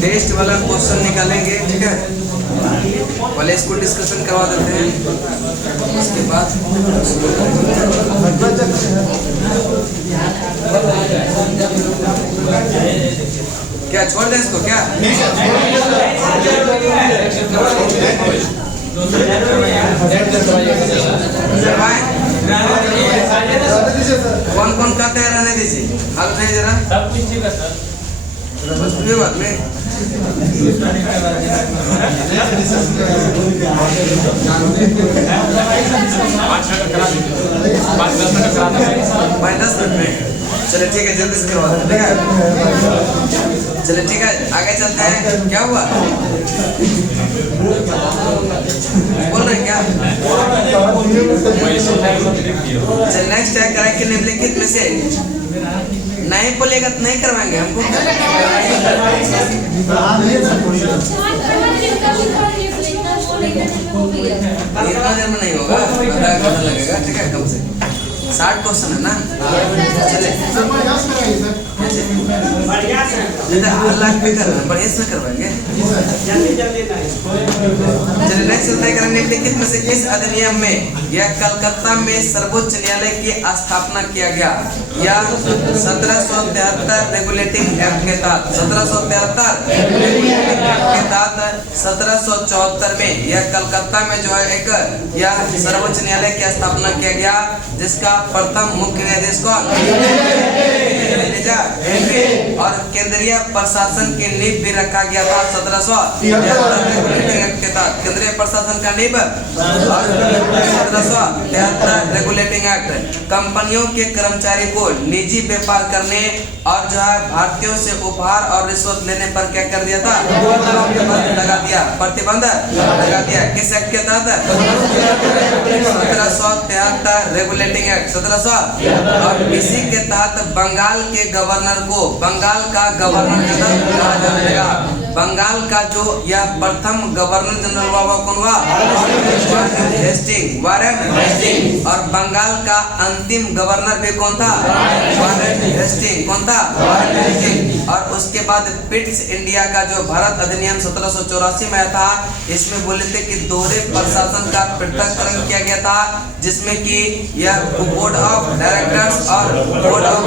Test वाला question निकालेंगे, ठीक है। पहले इसको डिस्कशन करवा देते हैं, उसके बाद क्या छोड़ दें इसको क्या? कौन कौन कहते हैं रहने दीजिए, हाल नहीं जरा सब कुछ ठीक है सर। बस कोई बात नहीं। पाँच 10 मिनट में चले, ठीक है, जल्दी से करवा देते हैं, ठीक है। चले ठीक है, आगे चलते हैं। क्या हुआ, बोल रहे क्या? चल नेक्स्ट है, करेक्ट के निम्नलिखित में से नहीं बोलेगा तो नहीं करवाएंगे हमको। इतना देर में नहीं होगा, आधा घंटा लगेगा, ठीक है, कम से 60 क्वेश्चन है ना। चले लाख पे करना, बढ़िया से करवाएंगे। चलिए नेक्स्ट चलते हैं, निम्नलिखित में से किस अधिनियम में या कलकत्ता में सर्वोच्च न्यायालय की स्थापना किया गया? या 1773 रेगुलेटिंग एक्ट के तहत, 1773 रेगुलेटिंग एक्ट के तहत 1774 में यह कलकत्ता में जो है एक या सर्वोच्च न्यायालय की स्थापना किया गया, जिसका प्रथम मुख्य न्यायाधीश और केंद्रीय प्रशासन की नींव भी रखा गया था 1773 एक्ट के तहत। केंद्रीय प्रशासन का नींव और 1773 रेगुलेटिंग एक्ट कंपनियों के कर्मचारी को निजी व्यापार करने और जो है भारतीयों से उपहार और रिश्वत लेने पर क्या कर दिया था? प्रतिबंध लगा दिया, प्रतिबंध लगा दिया। किस एक्ट के तहत? 1773 रेगुलेटिंग एक्ट 1700। और इसी के तहत बंगाल के गवर्नर को बंगाल का गवर्नर जनरल कहा जाएगा। बंगाल का जो यह प्रथम गवर्नर जनरल हुआ कौन हुआ? Warren Hasting. और बंगाल का अंतिम गवर्नर भी कौन था? Warren Hasting. कौन था? Warren Hasting. और उसके बाद पिट्स इंडिया का जो भारत अधिनियम 1784 में था, इसमें बोले थे कि दोहरे प्रशासन का पृथक्करण किया गया था, जिसमें कि यह बोर्ड ऑफ डायरेक्टर्स और बोर्ड ऑफ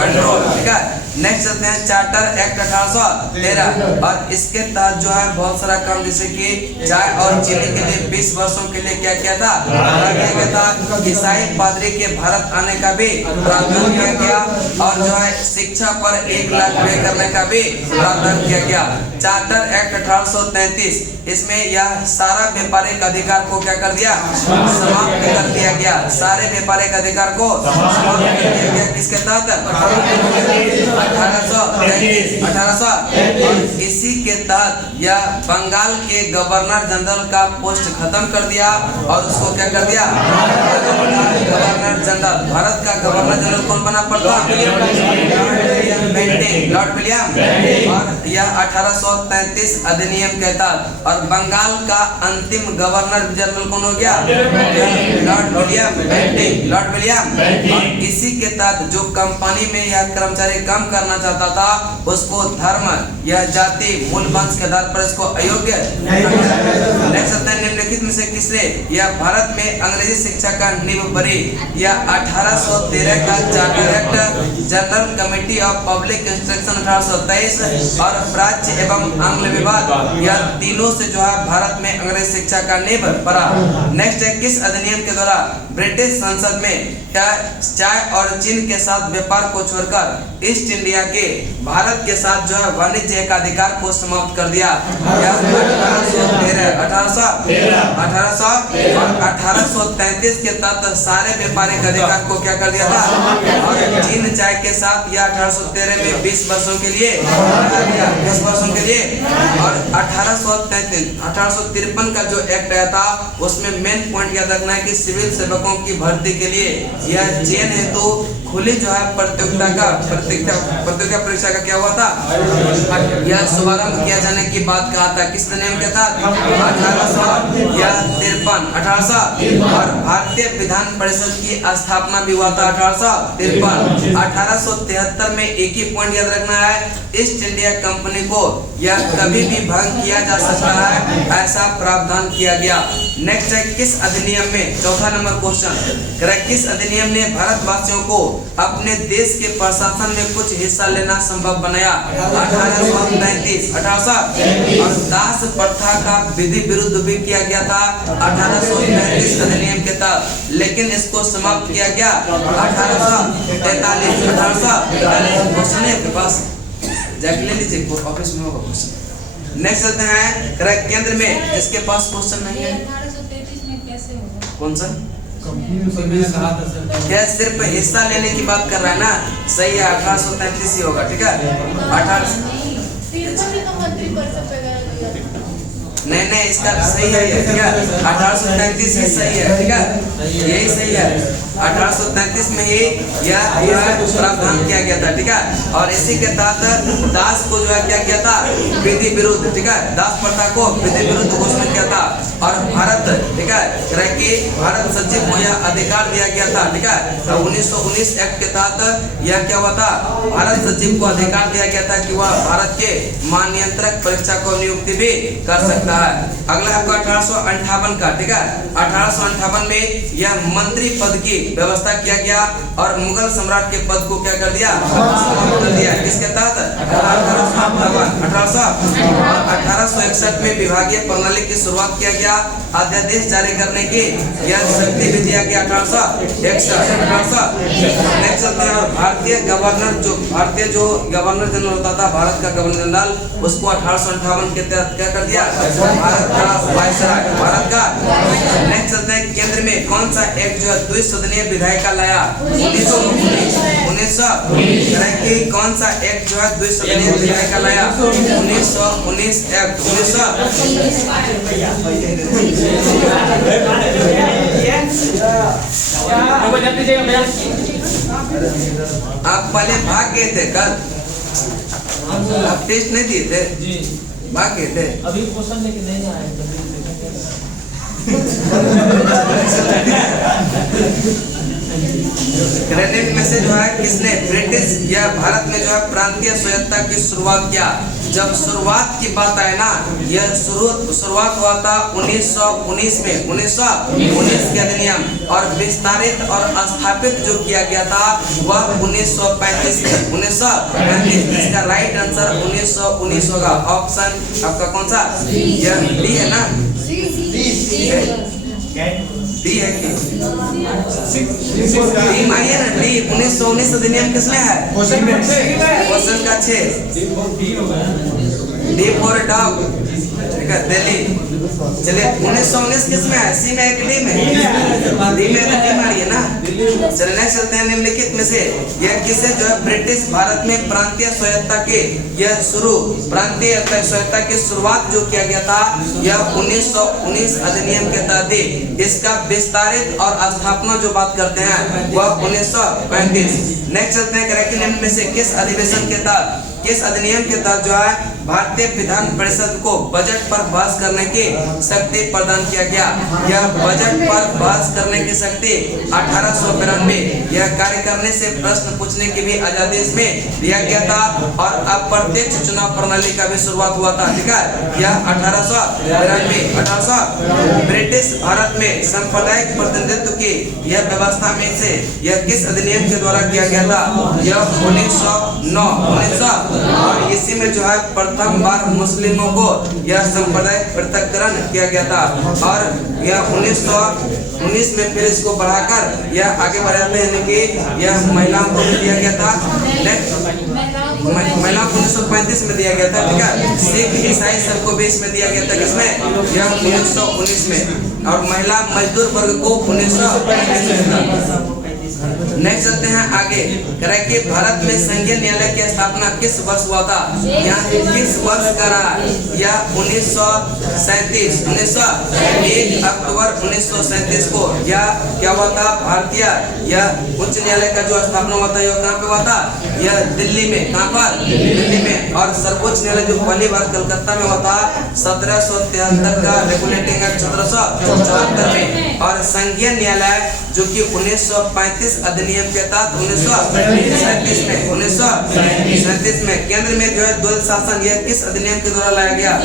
कंट्रोल, ठीक है। नेक्स्ट चलते हैं, चार्टर एक्ट 1813। और इसके तहत जो है बहुत सारा काम, जैसे कि चाय और चीनी के लिए 20 वर्षों के लिए क्या किया था? किया गया था। ईसाई पादरी के भारत आने का भी प्रावधान किया गया, और जो है शिक्षा पर 1 लाख व्यय करने का भी प्रावधान किया गया। चार्टर एक्ट 1833, इसमें यह सारा व्यापारिक अधिकार को क्या कर दिया? समाप्त कर दिया गया। सारे व्यापारिक अधिकार को समाप्त कर दिया गया। किसके तहत? 1800। और इसी के तहत यह बंगाल के गवर्नर जनरल का पोस्ट खत्म कर दिया और उसको क्या कर दिया? Governor general. भारत का गवर्नर जनरल कौन बना? Lord William. और यह 1833 अधिनियम के तहत। और बंगाल का अंतिम गवर्नर जनरल कौन हो गया? Lord William. Lord William. और इसी के तहत जो कंपनी में यह कर्मचारी काम करना चाहता था, उसको धर्म या जाति मूल वंश के आधार पर इसको अयोग्य। निम्नलिखित में से किसने यह भारत में अंग्रेजी शिक्षा का नींव परी? यह 1813 का charter act, general committee of public instruction 1823 और प्राच्य एवं आंग्ल विभाग, यह तीनों से जो है भारत में अंग्रेजी शिक्षा का नींव पड़ा। नेक्स्ट है, किस अधिनियम के द्वारा ब्रिटिश संसद में चाय और चीन के साथ व्यापार को छोड़कर ईस्ट इंडिया के भारत के साथ जो है वाणिज्य का अधिकार को समाप्त कर दिया? 1833 के तहत सारे व्यापारिक अधिकार को क्या कर दिया था? और चीन चाय के साथ यह 1813 में 20 वर्षों के लिए 20 वर्षों के लिए। और 1853 का जो एक्ट आया था, उसमें मेन पॉइंट याद रखना है कि सिविल सेवकों की भर्ती के लिए यह चयन हेतु खुली जो है प्रतियोगिता परीक्षा का क्या हुआ था, यह शुभारंभ किया जाने की बात कहा था। किस अधिनियम के तहत? 1853 और भारतीय विधान परिषद की स्थापना भी हुआ था 1853। 1873 में एक ही पॉइंट याद रखना है, ईस्ट इंडिया कंपनी को यह कभी भी भंग किया जा सकता है, ऐसा प्रावधान किया गया। नेक्स्ट है, किस अधिनियम में, चौथा नंबर क्वेश्चन, किस अधिनियम ने भारतवासियों को अपने देश के प्रशासन में कुछ हिस्सा लेना संभव बनाया? 1833 और दास प्रथा का विधि विरुद्ध भी किया गया था 1833 अधिनियम के तहत, लेकिन इसको समाप्त किया गया 1843। क्वेश्चन है आपके पास, जाके ले लीजिए, ऑफिस में होगा क्वेश्चन। नेक्स्ट चलते हैं, केंद्र में जिसके पास क्वेश्चन नहीं है, 1833 में कैसे होगा? कौन सा? क्या सिर्फ हिस्सा लेने की बात कर रहा है ना? सही है, 1833 ही होगा। ठीक है, 18 नहीं, इसका सही है, ठीक है, 1833 ही सही है। ठीक है, यही सही है, 1833 में ही यह प्रावधान किया गया था। ठीक है, और इसी के तहत दास को जो है क्या किया था, विधि विरुद्ध, ठीक है, दास प्रथा को विधि विरुद्ध घोषित किया था। और भारत, ठीक है, कि भारत सचिव को यह अधिकार दिया गया था। ठीक है, 1919 एक्ट के तहत यह क्या हुआ था, भारत सचिव को अधिकार दिया गया था कि वह भारत के महानियंत्रक परीक्षा को नियुक्ति भी कर सकता है। अगला आपका 1858 का, ठीक है, 1858 में यह मंत्री पद की व्यवस्था किया गया और मुगल सम्राट के पद को क्या कर दिया, समाप्त कर दिया। किसके तहत? 1861 में विभागीय प्रणाली की शुरुआत किया गया, अध्यादेश जारी करने की यह शक्ति भी दिया गया 1861। नेक्स्ट चलते हैं, भारतीय गवर्नर जनरल होता था, भारत का गवर्नर जनरल, उसको 1858 के तहत क्या कर दिया, भारत का वायसराय, भारत का। नेक्स्ट चलते हैं, केंद्र में कौन सा एक्ट जो है द्विसदनीय विधायिका लाया? 1919 कौन सा एक्ट जो है द्विसदनीय विधायिका लाया? 1919 एक्ट, 1919। आप पहले भाग गए थे कल, आप टेस्ट नहीं दिए थे, भाग गए थे अभी क्वेश्चन लेके नहीं आए। क्रेडिट में से जो है किसने ब्रिटिश या भारत में जो है प्रांतीय स्वायत्तता की शुरुआत किया? जब शुरुआत की बात आए ना, यह शुरुआत हुआ था 1919 में, 1919 के अधिनियम, और विस्तारित और स्थापित जो किया गया था वह 1935 में, 1935। इसका राइट आंसर 1919 होगा। ऑप्शन आपका कौन सा? यह डी है ना, डी है कि डी मानिए ना, डी 1919 अधिनियम किसमें है? क्वेश्चन का 6, डी फॉर डॉग, ठीक है, दिल्ली। चलिए 1919 किसमें है? सी में है कि डी में? डी में तो डी मारिए ना। चलिए नेक्स्ट चलते हैं, निम्नलिखित में से यह किसे जो है ब्रिटिश भारत में प्रांतीय स्वायत्तता के प्रांतीय स्वायत्तता की शुरुआत जो किया गया था यह 1919 अधिनियम के तहत। इसका विस्तारित और स्थापना जो बात करते हैं वह 1935। नेक्स्ट चलते हैं, निम्न में से किस अधिवेशन के तहत, किस अधिनियम के तहत जो है भारतीय विधान परिषद को बजट पर बहस करने की शक्ति प्रदान किया गया? यह बजट पर बहस करने की शक्ति 1892 यह कार्य करने से प्रश्न पूछने की भी आजादी इसमें दिया गया था, और अप्रत्यक्ष चुनाव प्रणाली का भी शुरुआत हुआ था। ठीक है, यह 1892। ब्रिटिश भारत में सांप्रदायिक प्रतिनिधित्व की यह व्यवस्था में से यह किस अधिनियम के द्वारा किया गया था? यह 1909 और इसी में जो है प्रथम बार मुस्लिमों को यह सांप्रदायिक पृथक्करण किया गया था, और यह 1919 में फिर इसको बढ़ाकर यह आगे बढ़ाते हैं कि यह महिलाओं को भी दिया गया था। महिलाओं को 1935 में दिया गया था। ठीक है, सिख ईसाई सबको भी इसमें दिया गया था। किसमें? यह 1919 में, और महिला मजदूर वर्ग को 1935 में था। नेक्स्ट चलते हैं आगे। कह रहा है कि भारत में संघीय न्यायालय की स्थापना किस वर्ष हुआ था? यहाँ किस वर्ष करा? यह 1937 1 अक्टूबर 1937 को। यह क्या हुआ था? भारतीय यह उच्च न्यायालय का जो स्थापना हुआ था यह कहाँ पे हुआ था? यह दिल्ली में। कहाँ पर? दिल्ली में। और सर्वोच्च न्यायालय जो पहली बार कलकत्ता में हुआ था 1773 का रेगुलेटिंग एक्ट 1774 में। और संघीय न्यायालय जो कि 1935 अधिनियम के तहत 1937 में केंद्र में जो है द्वैध शासन, यह किस अधिनियम के द्वारा लाया गया?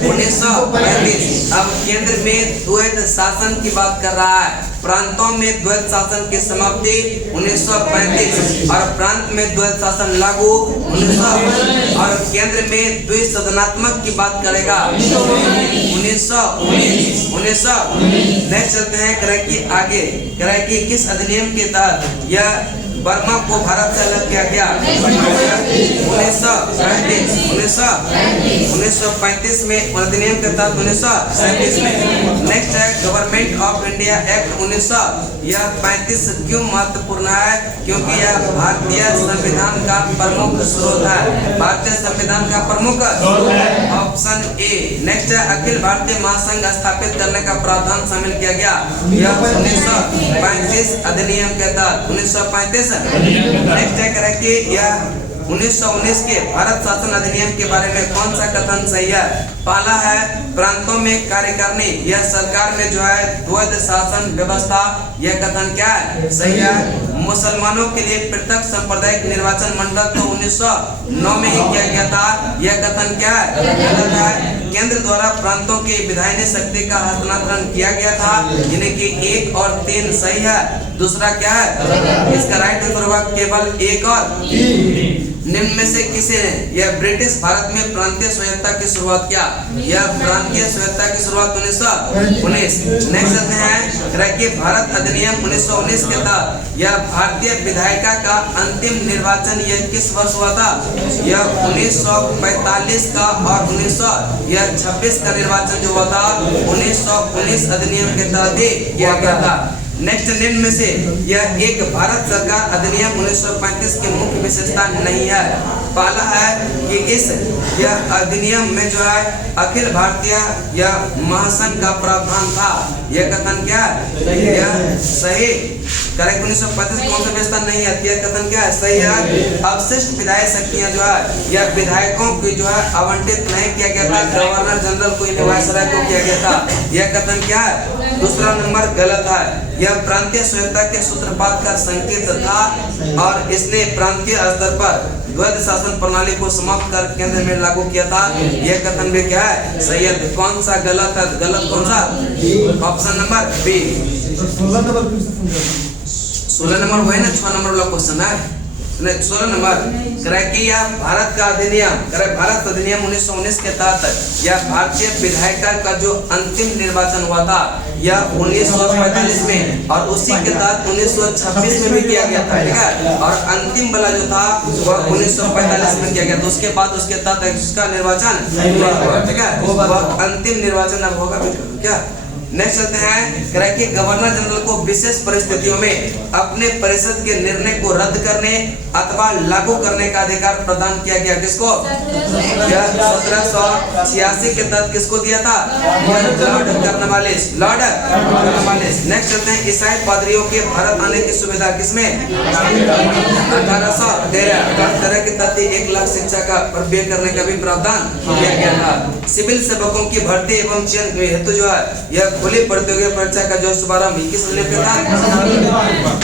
1935। अब केंद्र में द्वैध शासन की बात कर रहा है। प्रांतों में द्वैध शासन की समाप्ति 1935 और प्रांत में द्वैध शासन लागू 1900 और केंद्र में द्विसदनात्मक की बात करेगा 1919। नेक्स्ट चलते हैं। कह रहा है कि आगे कह रहा है कि किस अधिनियम के तहत यह बर्मा को भारत से अलग किया गया? 1935 में अधिनियम के तहत 1937 में। नेक्स्ट है गवर्नमेंट ऑफ इंडिया एक्ट 1900। यह 35 क्यों महत्वपूर्ण है? क्योंकि यह भारतीय संविधान का प्रमुख स्रोत है। भारतीय संविधान का प्रमुख ऑप्शन ए। नेक्स्ट है अखिल भारतीय महासंघ स्थापित करने का प्रावधान शामिल किया गया। यह 1935 अधिनियम के तहत 1935। नेक्स्ट है करें कि यह 1919 के भारत शासन अधिनियम के बारे में कौन सा कथन सही है? पहला है प्रांतों में कार्यकारिणी, यह सरकार में जो है द्वैध शासन व्यवस्था, यह कथन क्या है? सही है। मुसलमानों के लिए पृथक सांप्रदायिक निर्वाचन मंडल तो 1909 में ही किया गया था, यह कथन क्या है? गलत है। केंद्र द्वारा प्रांतों के विधायी शक्ति का हस्तांतरण किया गया था, यानी कि 1 और 3 सही है। दूसरा क्या है? इसका राइट आंसर होगा केवल 1 और 3। निम्न में से किसे ने यह ब्रिटिश भारत में प्रांतीय स्वायत्तता की शुरुआत किया? यह प्रांतीय स्वायत्तता की शुरुआत 1919। नेक्स्ट आते हैं कि भारत अधिनियम 1919 के तहत यह भारतीय विधायिका का अंतिम निर्वाचन यह किस वर्ष हुआ था? यह 1945 का और 1926 का निर्वाचन जो हुआ था 1919 अधिनियम के तहत ही किया गया था। नेक्स्ट निम्न में से यह एक भारत सरकार अधिनियम 1935 की मुख्य विशेषता नहीं है। पहला है कि इस यह अधिनियम में जो है अखिल भारतीय यह महासंघ का प्रावधान था, यह कथन क्या है? यह सही। करेक्ट। 1935 कौन सा विशेषता नहीं है? यह कथन क्या है? सही है। अवशिष्ट विधायी शक्तियां जो है यह विधायकों की जो है आवंटित नहीं किया गया था, गवर्नर जनरल को वायसराय को किया गया था, यह कथन क्या है? दूसरा नंबर गलत है। यह प्रांतीय स्वायत्तता के सूत्रपात का संकेत था और इसने प्रांतीय स्तर पर द्वैध शासन प्रणाली को समाप्त कर केंद्र में लागू किया था, यह कथन भी क्या है? सही है। कौन सा गलत है? गलत कौन सा? Option number B. 16 नंबर वही ना 6 नंबर वाला क्वेश्चन है। 16 नंबर कि यह भारत का अधिनियम भारत अधिनियम 1919 के तहत यह भारतीय विधायिका का जो अंतिम निर्वाचन हुआ था यह 1945 में और उसी के तहत 1926 में भी किया गया था, ठीक है। और अंतिम वाला जो था वह 1945 में किया गया था। उसके बाद उसके तहत इसका निर्वाचन हुआ, ठीक है। वह अंतिम निर्वाचन अब होगा क्या? नेक्स्ट चलते हैं कि गवर्नर जनरल को विशेष परिस्थितियों में अपने परिषद के निर्णय को रद्द करने अथवा लागू करने का अधिकार प्रदान किया गया। किसको? 1786 के तहत किसको दिया था? Lord Cornwallis. नेक्स्ट चलते हैं ईसाई पादरियों के भारत आने की सुविधा किसमें? 1813 के तहत 1 लाख शिक्षा का व्यय करने का भी प्रावधान किया गया था। सिविल सेवकों की भर्ती एवं चयन हेतु जो है यह खुली प्रतियोगी परीक्षा का जो शुभारंभ किस अधिनियम के तहत?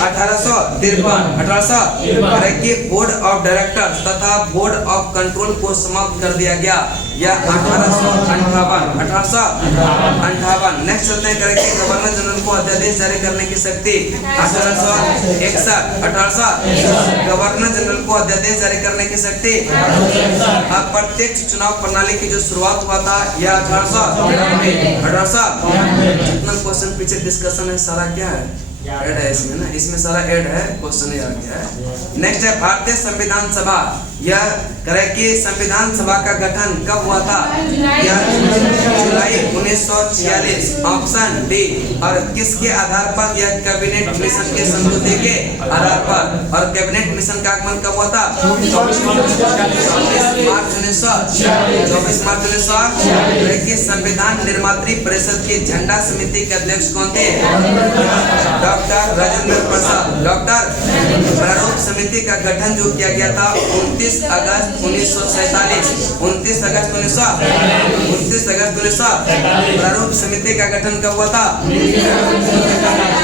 1853 बोर्ड ऑफ डायरेक्टर्स तथा बोर्ड ऑफ कंट्रोल को समाप्त कर दिया गया, यह 1858। नेक्स्ट चलते हैं गवर्नर जनरल को अध्यादेश जारी करने की शक्ति 1861। गवर्नर जनरल को अध्यादेश जारी करने की शक्ति। अप्रत्यक्ष चुनाव प्रणाली की जो शुरुआत हुआ था यह 1893। जितना क्वेश्चन पीछे डिस्कशन है सारा क्या है? ऐड है इसमें ना, इसमें सारा ऐड है, क्वेश्चन आ गया है। नेक्स्ट है भारतीय संविधान सभा यह करें कि संविधान सभा का गठन कब हुआ था? यह जुलाई 1946। Option D. और किसके आधार पर? यह कैबिनेट मिशन के समझौते के आधार पर। और कैबिनेट मिशन का आगमन कब हुआ था? 24 मार्च 1946। कि संविधान निर्मात्री परिषद की झंडा समिति के अध्यक्ष कौन थे? डॉक्टर राजेंद्र प्रसाद। डॉक्टर प्रारूप समिति का गठन जो किया गया था 29 अगस्त 1947। 29 अगस्त 1900 प्रारूप समिति का गठन कब हुआ था?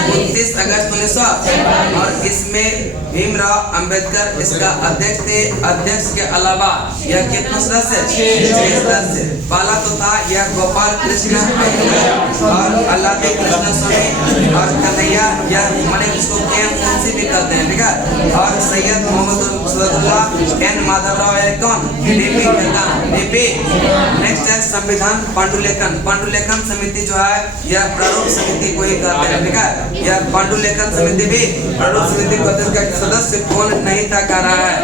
29 अगस्त 1900। और इसमें भीमराव अंबेडकर इसका अध्यक्ष थे। अध्यक्ष के अलावा यह कितने सदस्य? 6 सदस्य। पहला तो था यह गोपाल कृष्ण और अल्लादी कृष्ण स्वामी और कन्हैया, यह माने इसको KMC भी कहते हैं, ठीक है। और सैयद मोहम्मद सदुल्लाह एन माधवराव कौन? DP Khetan, DP। नेक्स्ट है संविधान पांडुलेखन। पांडुलेखन समिति जो है यह प्रारूप समिति को ही कहते हैं, ठीक है। यह पांडुलेखन समिति भी प्रारूप समिति को सदस्य कौन नहीं था कह रहा है?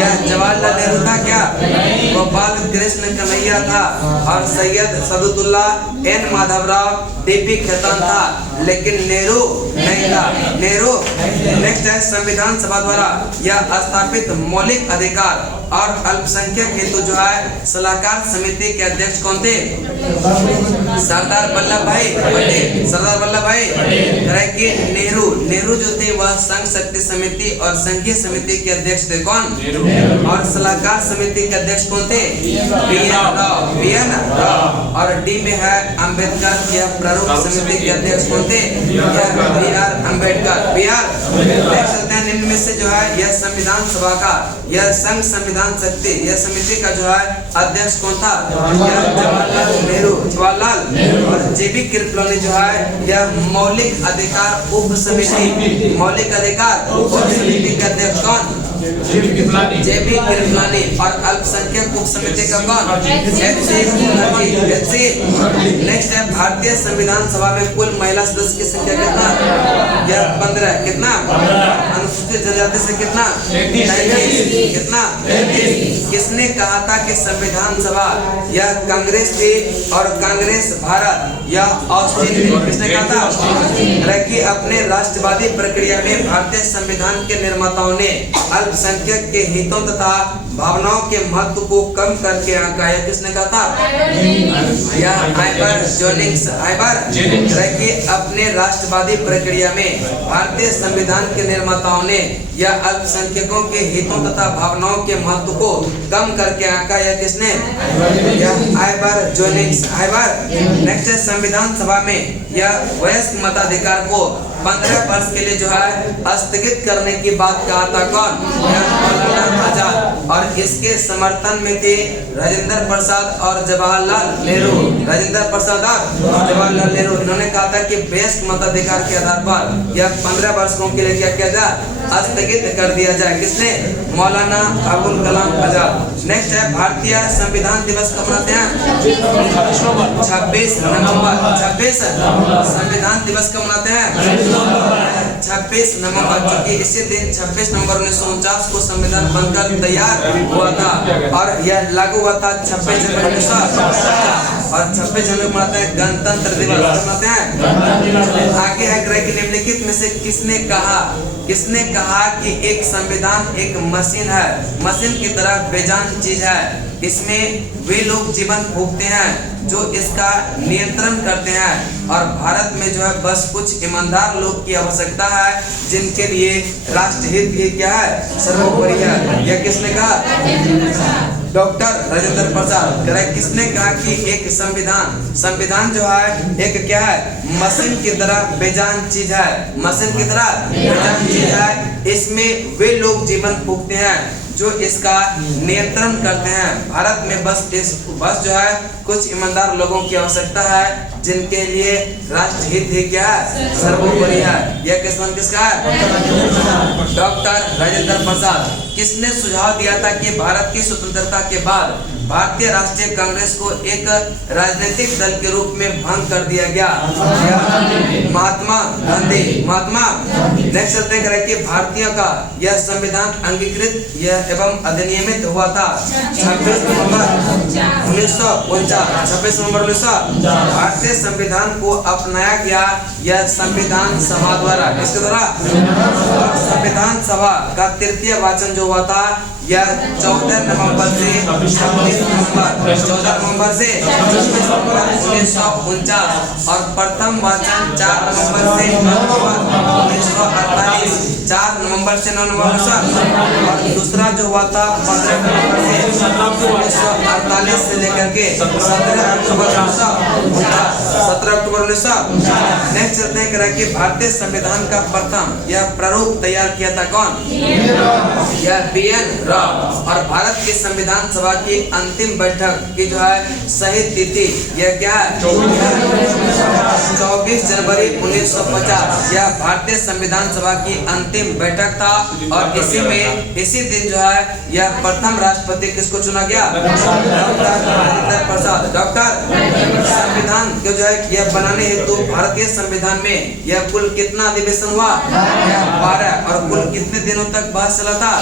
यह जवाहरलाल नेहरू था क्या? गोपाल कृष्ण कन्हैया था और सैयद सदुल्लाह एन माधवराव DP खेतान था, लेकिन नेहरू नहीं था। नेहरू। नेक्स्ट है संविधान सभा द्वारा यह स्थापित मौलिक अधिकार और अल्पसंख्यक हेतु जो है सलाहकार समिति के अध्यक्ष कौन थे? सरदार वल्लभ भाई पटेल। सरदार वल्लभ भाई कि नेहरू। नेहरू जो थे वह संघ शक्ति समिति और संघीय समिति के अध्यक्ष थे। कौन? और सलाहकार समिति के अध्यक्ष कौन थे? BN राव। और डी में है अंबेडकर। यह प्रारूप समिति के अध्यक्ष कौन थे? BR अम्बेडकर। BR। निम्न में से जो है यह संविधान सभा का यह संघ संविधान शक्ति यह समिति का जो है अध्यक्ष कौन था? यह जवाहरलाल नेहरू। जवाहरलाल। और JB कृपलानी जो है यह मौलिक अधिकार उप समिति मौलिक अधिकार उप समिति के अध्यक्ष कौन? JB कृपलानी। और अल्पसंख्यक उप समिति का कौन? HC। नेक्स्ट है भारतीय संविधान सभा में कुल महिला सदस्य की संख्या कितना? यह 15। कितना? अनुसूचित जनजाति से कितना? 33। कितना? 33। किसने कहा था कि संविधान सभा यह कांग्रेस थी और कांग्रेस भारत यह ऑस्टिन थी? किसने कहा था? कि अपने राष्ट्रवादी प्रक्रिया में भारतीय संविधान के निर्माताओं ने अल्पसंख्यक के हितों तथा भावनाओं के महत्व को कम करके आंका। यह किसने कहा था? यह आइबर जोनिंग्स। आइबर कि अपने राष्ट्रवादी प्रक्रिया में भारतीय संविधान के निर्माताओं ने यह अल्पसंख्यकों के हितों तथा भावनाओं के महत्व को कम करके आंका। यह किसने? यह आइबर जोनिंग्स। आइबर। नेक्स्ट है संविधान सभा में यह वयस्क मताधिकार को 15 वर्ष के लिए जो है स्थगित करने की बात कहा था। कौन? मौलाना आजाद। और इसके समर्थन में थे राजेंद्र प्रसाद और जवाहरलाल नेहरू। राजेंद्र प्रसाद और जवाहरलाल नेहरू। इन्होंने कहा था कि वयस्क मताधिकार के आधार पर यह 15 वर्षों के लिए क्या किया जाए? स्थगित कर दिया जाए। किसने? मौलाना अबुल कलाम आजाद। नेक्स्ट है भारतीय संविधान दिवस कब मनाते हैं? 26 नवंबर। 26 संविधान दिवस कब मनाते हैं? 26 नवंबर। क्योंकि इसी दिन 26 नवंबर 1949 को संविधान बनकर तैयार हुआ था और यह लागू हुआ था 26 जनवरी 1950। और 26 जनवरी मनाते हैं गणतंत्र दिवस। मनाते हैं। आगे है कि निम्नलिखित में से किसने कहा कि एक संविधान एक मशीन है, मशीन की तरह बेजान चीज है। इसमें वे लोग जीवन फूंकते हैं जो इसका नियंत्रण करते हैं और भारत में जो है बस कुछ ईमानदार लोग की आवश्यकता है जिनके लिए राष्ट्रहित ही क्या है? सर्वोपरि है। यह किसने कहा? डॉक्टर राजेंद्र प्रसाद। किसने कहा कि एक संविधान जो है एक क्या है? मशीन की तरह बेजान चीज है। मशीन की तरह बेजान चीज है। इसमें वे लोग जीवन फूंकते हैं जो इसका नियंत्रण करते हैं। भारत में बस जो है कुछ ईमानदार लोगों की आवश्यकता है जिनके लिए राष्ट्रहित ही क्या है? सर्वोपरि है। यह किसका है? डॉक्टर राजेंद्र प्रसाद। किसने सुझाव दिया था कि भारत की स्वतंत्रता के बाद भारतीय राष्ट्रीय कांग्रेस को एक राजनीतिक दल के रूप में भंग कर दिया गया? महात्मा गांधी। नेक्स्ट चलते हैं कि भारतीयों का यह संविधान अंगीकृत यह एवं अधिनियमित हुआ था 26 नवंबर 1949। 26 नवंबर 1949 भारतीय संविधान को अपनाया गया यह संविधान सभा द्वारा। किसके द्वारा? संविधान सभा का तृतीय वाचन जो हुआ था यह 14 नवंबर से 26 नवंबर 1949 और प्रथम वाचन 4 नवंबर से 9 नवंबर 1948। 4 नवंबर से 9 नवंबर और दूसरा जो हुआ था 15 नवंबर से 1948 से लेकर के 17 अक्टूबर 1949। नेक्स्ट चलते हैं कि भारतीय संविधान का प्रथम यह प्रारूप तैयार किया था कौन? यह BN और भारत की संविधान सभा की अंतिम बैठक की जो है सही तिथि यह क्या है? 24 जनवरी 1950 यह भारतीय संविधान सभा की अंतिम बैठक था और इसी दिन जो है यह प्रथम राष्ट्रपति किसको चुना गया? डॉक्टर राजेंद्र प्रसाद। डॉक्टर संविधान को जो है यह बनाने हेतु भारतीय संविधान में यह कुल कितना अधिवेशन हुआ? 12 और कुल कितने दिनों तक बहस चला था?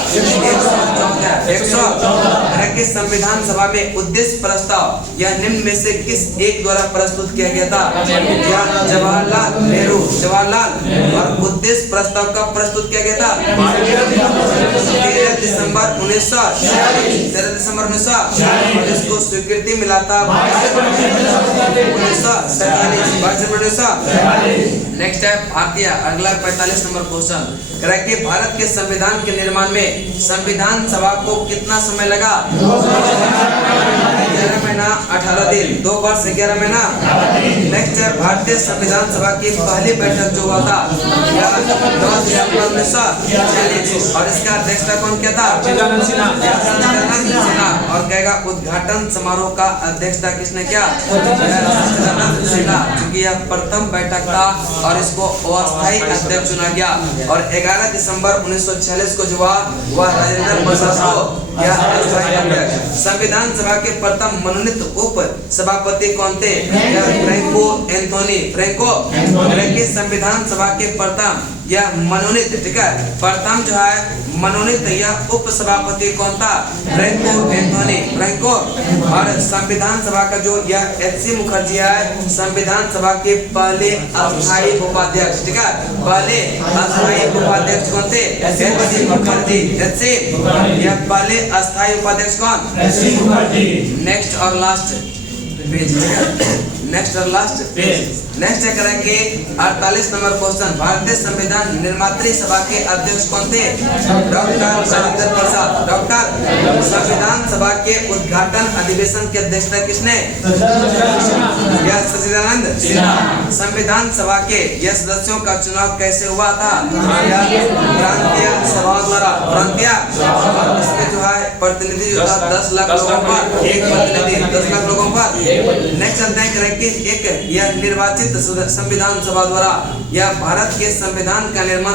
114 की संविधान सभा में उद्देश्य प्रस्ताव यह निम्न में से किस एक द्वारा प्रस्तुत किया गया था? यह जवाहरलाल नेहरू। और उद्देश्य प्रस्ताव कब प्रस्तुत किया गया था? 13 दिसंबर 1946 और इसको स्वीकृति मिला था 1947। नेक्स्ट है भारतीय अगला 45 नंबर क्वेश्चन कि भारत के संविधान के निर्माण में संविधान सभा को कितना समय लगा? 11 महीना 18 दिन। 2 वर्ष 11 महीना। नेक्स्ट है भारतीय संविधान सभा की पहली बैठक जो हुआ था 9 दिसंबर 1946 और इसका अध्यक्षता कौन किया था? सच्चिदानंद सिन्हा। और कहेगा उद्घाटन समारोह का अध्यक्षता किसने किया? सच्चिदानंद सिन्हा, क्योंकि यह प्रथम बैठक था और इसको अस्थायी अध्यक्ष चुना गया। और 11 दिसंबर 1946 को जो हुआ वह राजेंद्र प्रसाद को यह अस्थायी अध्यक्ष। संविधान सभा के प्रथम मनोनीत उप सभापति कौन थे? Franco Anthony. संविधान सभा के प्रथम यह मनोनीत, ठीक है, प्रथम जो है मनोनीत यह उप सभापति कौन था? Franco Anthony. और संविधान सभा का जो यह HC मुखर्जी है संविधान सभा के पहले अस्थायी उपाध्यक्ष, ठीक है, पहले अस्थायी उपाध्यक्ष कौन थे? HC मुखर्जी। यह पहले अस्थायी उपाध्यक्ष कौन? HC मुखर्जी। नेक्स्ट और लास्ट पेज, ठीक है, नेक्स्ट और लास्ट पेज। नेक्स्ट करेंगे 48 नंबर क्वेश्चन भारतीय संविधान निर्मात्री सभा के अध्यक्ष कौन थे? डॉक्टर राजेंद्र प्रसाद। डॉक्टर संविधान सभा के उद्घाटन अधिवेशन की अध्यक्षता किसने? यह सच्चिदानंद सिन्हा। संविधान सभा के यह सदस्यों का चुनाव कैसे हुआ था? प्रांतीय सभाओं द्वारा। और इसमें जो है प्रतिनिधि जो था 10 लाख लोगों पर एक प्रतिनिधि 10 लाख लोगों पर। नेक्स्ट करेंगे एक यह निर्वाचित संविधान सभा द्वारा यह भारत के संविधान का निर्माण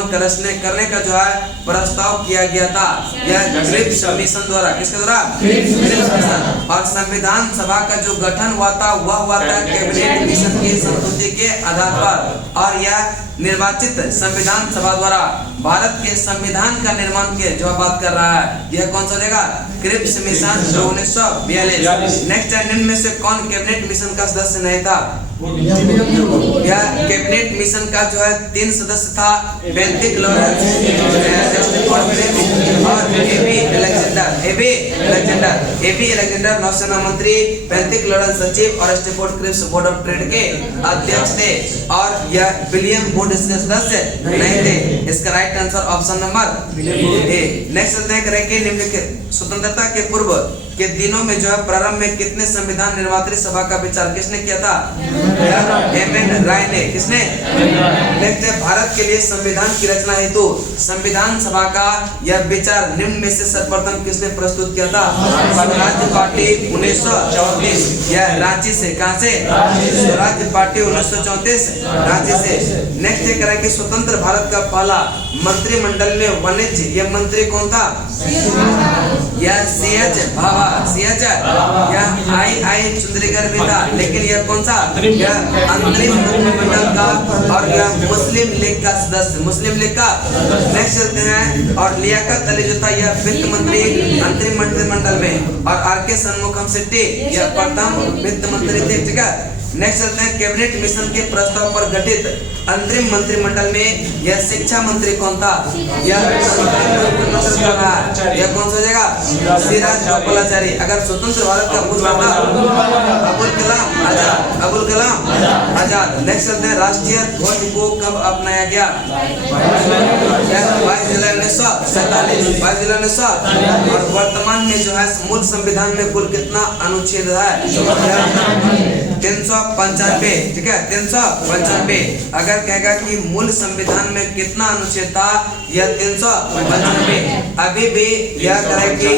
करने का जो है प्रस्ताव किया गया था यह क्रिप्स मिशन द्वारा। किसके द्वारा? Cripps mission. और संविधान सभा का जो गठन हुआ था वह हुआ था कैबिनेट मिशन की संस्तुति के आधार पर। और यह निर्वाचित संविधान सभा द्वारा भारत के संविधान का निर्माण के जो बात कर रहा है यह कौन सा जगह? Cripps mission 1942। नेक्स्ट है निम्न में से कौन कैबिनेट मिशन का सदस्य नहीं था? यह कैबिनेट मिशन का जो है 3 सदस्य था, बेंटिक लॉरेंस और एबी अलेक्जेंडर नौसेना मंत्री, बेंटिक लॉरेंस सचिव और Stafford Cripps board of trade के अध्यक्ष थे। और यह विलियम वुड इसके सदस्य नहीं थे। इसका right answer option number A. Next करेंगे निम्नलिखित स्वतंत्रता के पूर्व के दिनों में जो है प्रारंभ में कितने संविधान निर्मात्री सभा का विचार किसने किया था? एम.एन. राय ने। किसने? नेक्स्ट है भारत के लिए संविधान की रचना हेतु संविधान सभा का यह विचार निम्न में से सर्वप्रथम किसने प्रस्तुत किया था? स्वराज्य पार्टी 1934। यह रांची से। कहां से? स्वराज्य पार्टी 1934 रांची से। नेक्स्ट करेंगे स्वतंत्र भारत का पहला मंत्रिमंडल में वाणिज्य यह मंत्री कौन था? यह CH भाभा, CH यह I चुंदरीकर भी था, लेकिन यह कौन सा? यह अंतरिम मंत्रिमंडल का और यह मुस्लिम लीग का सदस्य, मुस्लिम लीग का। नेक्स्ट चलते हैं। और लियाकत अली जो था यह वित्त मंत्री अंतरिम मंत्रिमंडल में, और RK शनमुखम शेट्टी यह प्रथम वित्त मंत्री थे, ठीक है। नेक्स्ट चलते हैं। कैबिनेट मिशन के प्रस्ताव पर गठित अंतरिम मंत्रिमंडल में यह शिक्षा मंत्री कौन था? यह यह कौन सा हो जाएगा? सिराज गोपालाचारी। अगर स्वतंत्र भारत का पूछना था, अबुल कलाम आजाद, अबुल कलाम आजाद। नेक्स्ट चलते हैं। राष्ट्रीय ध्वज को कब अपनाया गया? 22 जुलाई 1947, 22 जुलाई 1947। और वर्तमान में जो है मूल संविधान में कुल कितना अनुच्छेद है? 395, ठीक है, 395। अगर कहेगा कि मूल संविधान में कितना अनुच्छेद था, यह 395। अभी भी यह करें कि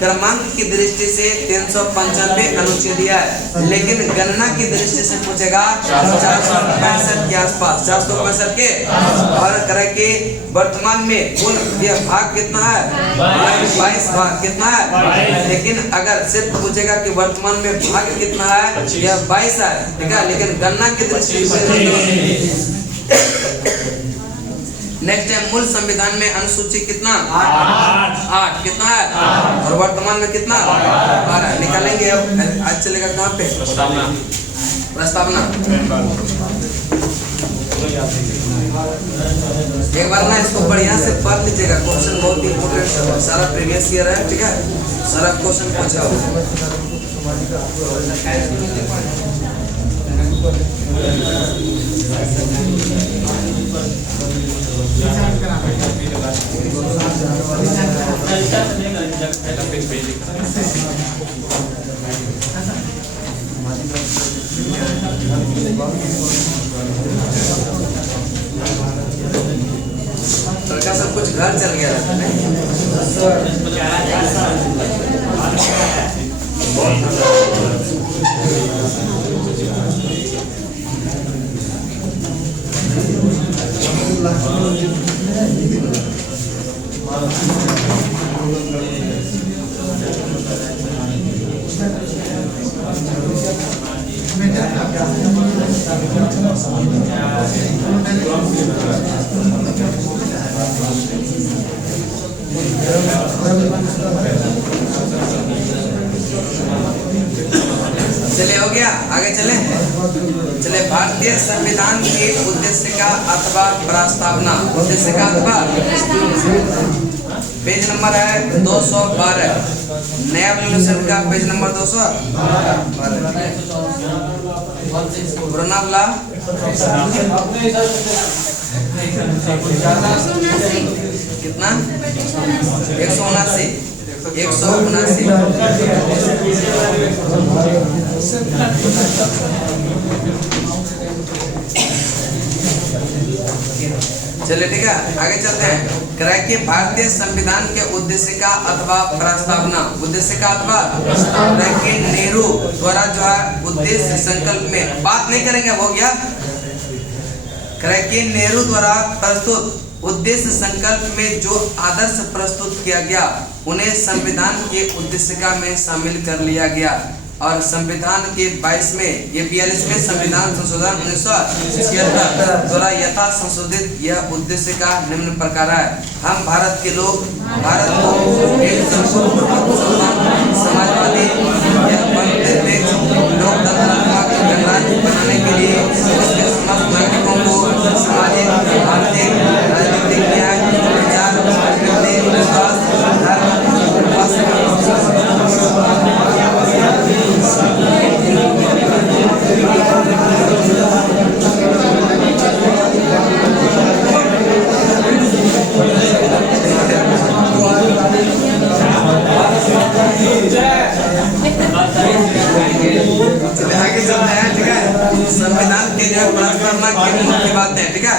क्रमांक की दृष्टि से 395 अनुच्छेद है, लेकिन गणना की दृष्टि से पूछेगा 465 के आसपास, 465 के। और करें कि वर्तमान में कुल यह भाग कितना है? 22 भाग कितना है? लेकिन अगर सिर्फ पूछेगा कि वर्तमान में भाग कितना है, यह 22 है, ठीक है, लेकिन गणना की दृष्टि से। नेक्स्ट है। मूल संविधान में अनुसूची कितना? 8 कितना है? और वर्तमान में कितना? 12 निकालेंगे। अब आज चलेगा कहाँ पे? प्रस्तावना। एक बार ना इसको बढ़िया से पढ़ लीजिएगा, क्वेश्चन बहुत इंपोर्टेंट है, सारा प्रीवियस ईयर है, ठीक है, सारा क्वेश्चन पूछा हो। लड़का सब कुछ घर चल गया चले, हो गया, आगे चले। चले, भारतीय संविधान के उद्देश्य का अथवा प्रस्तावना, उद्देश्य का अथवा, पेज नंबर है 212, नया एवोल्यूशन का पेज नंबर 212। पुराना वाला कितना? 179, 179। चलिए, ठीक है, आगे चलते हैं। कि भारतीय संविधान के उद्देश्य का अथवा प्रस्तावना, उद्देश्य का अथवा कि नेहरू द्वारा जो है उद्देश्य संकल्प में बात नहीं करेंगे, हो गया। कि नेहरू द्वारा प्रस्तुत उद्देश्य संकल्प में जो आदर्श प्रस्तुत किया गया उन्हें संविधान के उद्देशिका में शामिल कर लिया गया। और संविधान के 42वें संविधान संशोधन 1976 द्वारा यथा संशोधित यह उद्देश्य का निम्न प्रकार है। हम भारत के लोग भारत को एक समाजवादी या धर्मनिरपेक्ष लोकतंत्रात्मक गणराज्य बनाने के लिए उसके समस्त नागरिकों को सामाजिक, आर्थिक, राजनीतिक न्याय, विचार, विश्वास, धर्म, संविधान के जो प्रस्तावना की मुख्य बातें, ठीक है।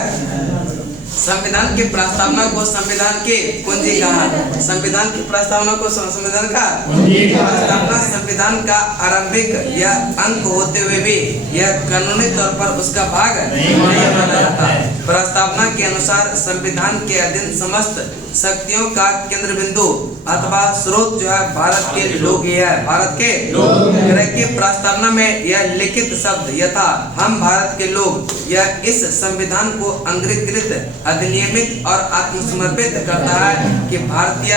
की प्रस्तावना को संविधान की कुंजी कहा। संविधान की प्रस्तावना को संविधान का प्रस्तावना संविधान का आरंभिक या अंक होते हुए भी यह कानूनी तौर पर उसका भाग नहीं माना जाता। प्रस्तावना के अनुसार संविधान के अधीन समस्त शक्तियों का केंद्र बिंदु अथवा स्रोत जो है भारत के लोग ही है। भारत के लोग की प्रस्तावना में यह लिखित शब्द यथा हम भारत के लोग यह इस संविधान को अंगीकृत अधिनियमित और आत्मसमर्पित करता है कि भारतीय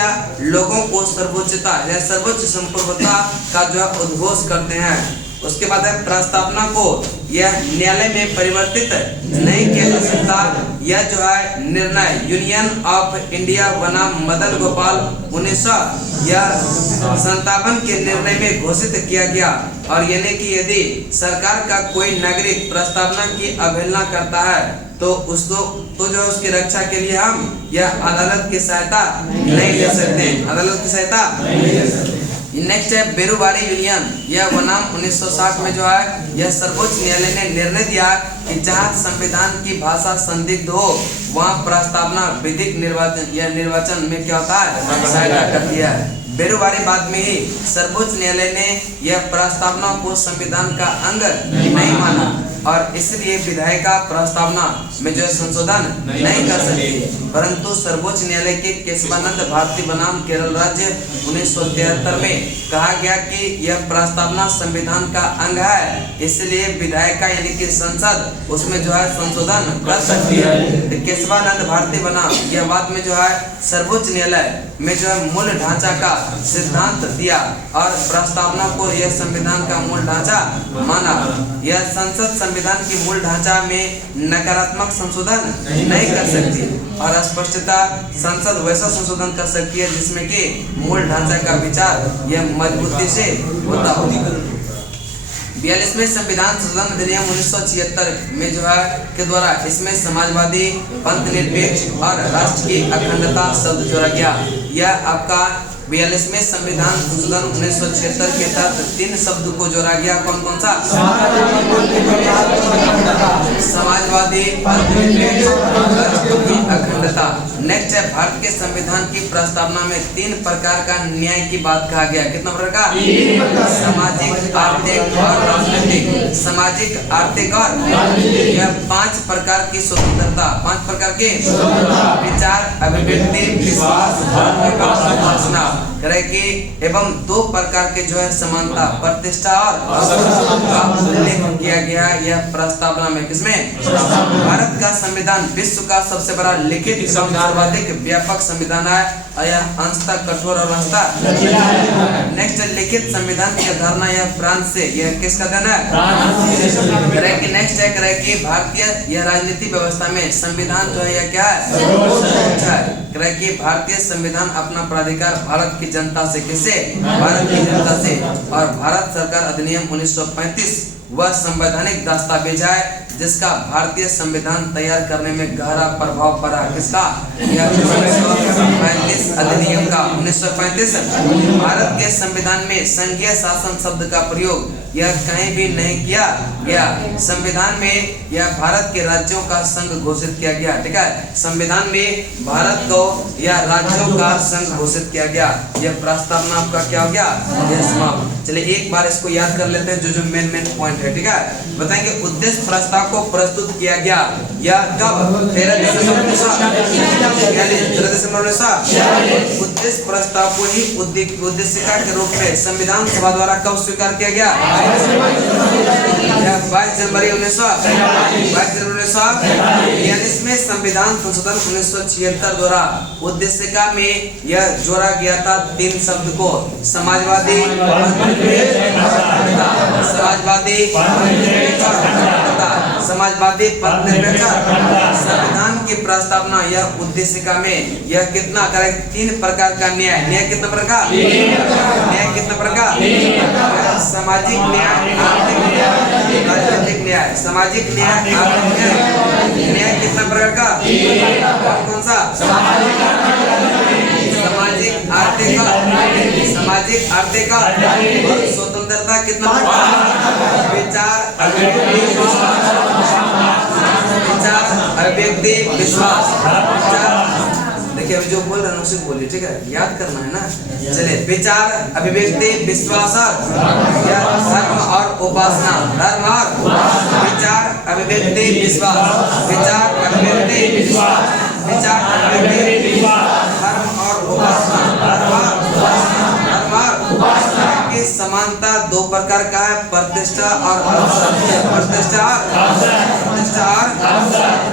लोगों को सर्वोच्चता या सर्वोच्च संप्रभुता का जो उद्घोष करते हैं। उसके बाद है प्रस्तावना को यह न्यायालय में परिवर्तित नहीं किया जा सकता। यह जो है निर्णय यूनियन ऑफ इंडिया बनाम मदन गोपाल 1957 के निर्णय में घोषित किया गया और यानी कि यदि सरकार का कोई नागरिक प्रस्तावना की अवहेलना करता है तो उसको तो जो उसकी रक्षा के लिए हम यह अदालत की सहायता नहीं ले सकते। अदालत की सहायता नहीं ले सकते। नेक्स्ट है बेरुवाड़ी यूनियन। यह बनाम 1960 में जो है यह सर्वोच्च न्यायालय ने निर्णय दिया कि जहां संविधान की भाषा संदिग्ध हो वहां प्रस्तावना विधिक निर्वाचन में क्या होता है सहायता करती है। बेरुवाड़ी बाद में ही सर्वोच्च न्यायालय ने यह प्रस्तावना को संविधान का अंग नहीं माना और इसलिए विधायिका प्रस्तावना में जो संशोधन नहीं कर सकती। परंतु सर्वोच्च न्यायालय के केशवानंद भारती बनाम केरल राज्य 1973 में कहा गया कि यह प्रस्तावना संविधान का अंग है, इसलिए विधायिका यानी कि संसद उसमें जो है संशोधन कर सकती है। तो केशवानंद भारती बनाम यह बात में जो है सर्वोच्च न्यायालय में जो है मूल ढांचा का सिद्धांत दिया और प्रस्तावना को यह संविधान का मूल ढांचा माना। यह संसद संविधान की मूल ढांचा में नकारात्मक संशोधन नहीं कर सकती और स्पष्टता संसद वैसा संशोधन कर सकती है जिसमें कि मूल ढांचा का विचार यह मजबूती से होता हो। 42वें संविधान संशोधन अधिनियम 1976 में जो है के द्वारा इसमें समाजवादी पंथ निरपेक्ष और राष्ट्र की अखंडता शब्द जोड़ा गया। यह आपका 42वें संविधान संशोधन 1976 के तहत 3 शब्द को जोड़ा गया। कौन कौन सा? समाजवादी अखंडता। नेक्स्ट है भारत के संविधान की प्रस्तावना में 3 प्रकार का न्याय की बात कहा गया। कितना प्रकार? सामाजिक, आर्थिक और राजनीतिक। सामाजिक, आर्थिक और यह 5 प्रकार की स्वतंत्रता, 5 प्रकार के विचार, अभिव्यक्ति, विश्वास, उपासना एवं 2 प्रकार के जो है समानता, प्रतिष्ठा और का उल्लेख किया गया यह प्रस्तावना में। किसमें? भारत का संविधान विश्व का सबसे बड़ा लिखित एवं सर्वाधिक व्यापक संविधान है और यह अंशतः कठोर और अंशतः लचीला है। नेक्स्ट लिखित संविधान की अवधारणा यह फ्रांस से, यह किसका देन है? नेक्स्ट है कि भारतीय यह राजनीति व्यवस्था में संविधान जो है यह क्या है? कि भारतीय संविधान अपना प्राधिकार भारत की जनता से, किससे? भारत की जनता से। और भारत सरकार अधिनियम 1935 वह संवैधानिक दस्तावेज है जिसका भारतीय संविधान तैयार करने में गहरा प्रभाव पड़ा। किसका? 1935 अधिनियम का। 1935 भारत के संविधान में संघीय शासन शब्द का प्रयोग यह कहीं भी नहीं किया गया। संविधान में यह भारत के राज्यों का संघ घोषित किया गया। ठीक है, संविधान में भारत को यह राज्यों का संघ घोषित किया गया। यह प्रस्तावना आपका क्या हो गया? यह समाप्त। चलिए एक बार इसको याद कर लेते हैं जो मेन पॉइंट है। ठीक है, बताएंगे उद्देश्य प्रस्ताव को प्रस्तुत किया गया यह कब? 13 दिसंबर 1946। उद्देश्य प्रस्ताव को ही उद्देशिका के रूप में संविधान सभा द्वारा कब स्वीकार किया गया? 22 जनवरी 1942 में संविधान संशोधन 1976 द्वारा उद्देशिका में यह जोड़ा गया था 3 शब्द को, समाजवादी, समाजवादी पंथ निरपेक्ष। संविधान की प्रस्तावना यह उद्देशिका में यह कितना करे? 3 प्रकार का न्याय। न्याय कितना प्रकार? न्याय कितना प्रकार? सामाजिक न्याय, आर्थिक न्याय, राजनीतिक न्याय। सामाजिक न्याय, आर्थिक न्याय। न्याय कितना प्रकार का? कौन सा? सामाजिक, आर्थिक, सामाजिक, आर्थिक और स्वतंत्रता कितना? विचार, विचार, अभिव्यक्ति, विश्वास। देखिए अभी जो बोल रहे हैं उसे बोलिए, ठीक है, याद करना है ना। चलिए, विचार, अभिव्यक्ति, विश्वास और धर्म और उपासना। धर्म और विचार, अभिव्यक्ति, विश्वास। विचार, अभिव्यक्ति, विश्वास। विचार, अभिव्यक्ति, धर्म और उपासना। धर्म और उपासना की समानता दो प्रकार का है, प्रतिष्ठा और अवसर। प्रतिष्ठा और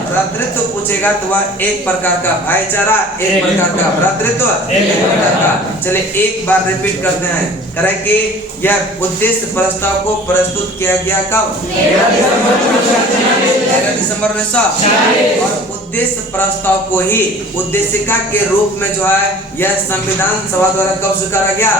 भ्रातृत्व पूछेगा तो वह एक प्रकार का, भाईचारा एक प्रकार का, भ्रातृत्व एक प्रकार का। चलिए एक बार रिपीट करते हैं, करें कि यह उद्देश्य प्रस्ताव को प्रस्तुत किया गया कब? 13 दिसंबर 1940। और उद्देश्य प्रस्ताव को ही उद्देशिका के रूप में जो है यह संविधान सभा द्वारा कब स्वीकारा गया?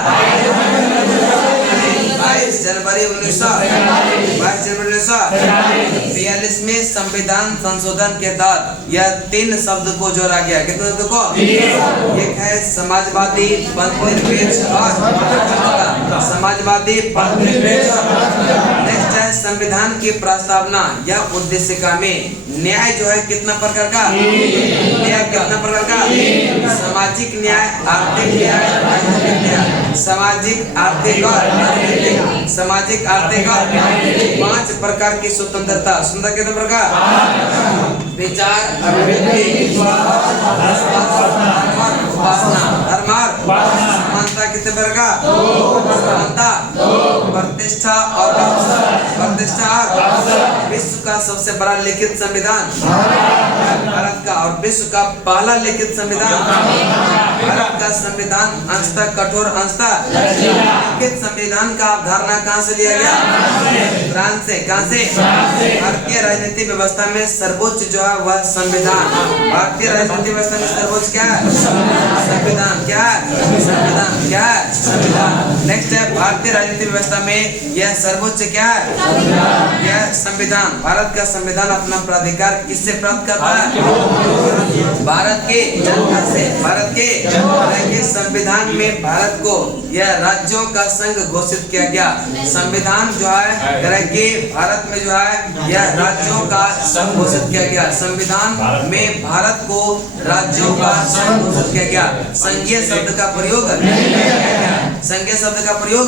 22 जनवरी 1942 में संविधान संशोधन के तहत यह 3 शब्द को जोड़ा गया। कितने शब्द को? एक है समाजवादी, पंथनिरपेक्ष और समाजवादी, पंथनिरपेक्ष। नेक्स्ट है संविधान की प्रस्तावना या उद्देशिका में न्याय जो है कितना प्रकार का? न्याय कितना प्रकार का? सामाजिक न्याय, आर्थिक न्याय, राजनीतिक न्याय। सामाजिक, आर्थिक और सामाजिक, आर्थिक और 5 प्रकार की स्वतंत्रता। स्वतंत्रता कितने प्रकार? विचार, अभिव्यक्ति, उपासना। धर्म और समानता कितने प्रकार? समानता, प्रतिष्ठा और प्रतिष्ठा और विश्व का सबसे बड़ा लिखित संविधान भारत का, और विश्व का पहला लिखित संविधान भारत का संविधान अंशतः कठोर, अंशतः लिखित संविधान का अवधारणा कहाँ से लिया गया? फ्रांस से। कहाँ से? भारतीय राजनीतिक व्यवस्था में सर्वोच्च जो है वह संविधान। भारतीय राजनीतिक व्यवस्था में सर्वोच्च क्या है? संविधान। क्या है? संविधान। क्या है? संविधान। नेक्स्ट है भारतीय राजनीतिक व्यवस्था में यह सर्वोच्च क्या है? यह संविधान। भारत का संविधान अपना प्राधिकार किससे प्राप्त करता है? भारत के जनता से। भारत के संविधान में भारत को यह राज्यों का संघ घोषित किया गया। संविधान जो है कि भारत में जो है यह राज्यों का संघ घोषित किया गया। संविधान में भारत को राज्यों का संघ घोषित किया गया। संघीय शब्द का प्रयोग, संघीय शब्द का प्रयोग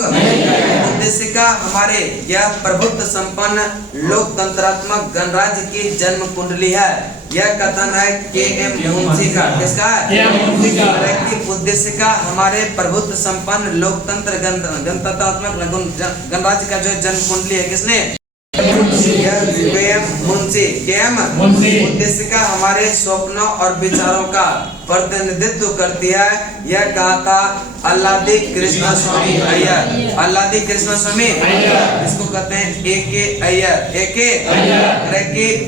उद्देशिका हमारे यह प्रभुत्व संपन्न लोकतंत्रात्मक गणराज्य की जन्म कुंडली है। यह कथन है के.एम. मुंशी का। किसका है? उद्देशिका हमारे प्रभुत्व संपन्न लोकतंत्र गणतंत्रात्मक गणराज्य का जो जन्म कुंडली है किसने? उद्देशिका हमारे स्वप्नों और विचारों का प्रतिनिधित्व करती है। यह कहा था अल्लादी कृष्ण स्वामी अय्यर। अल्लादी कृष्ण स्वामी इसको कहते हैं ए.के. अय्यर। ए.के.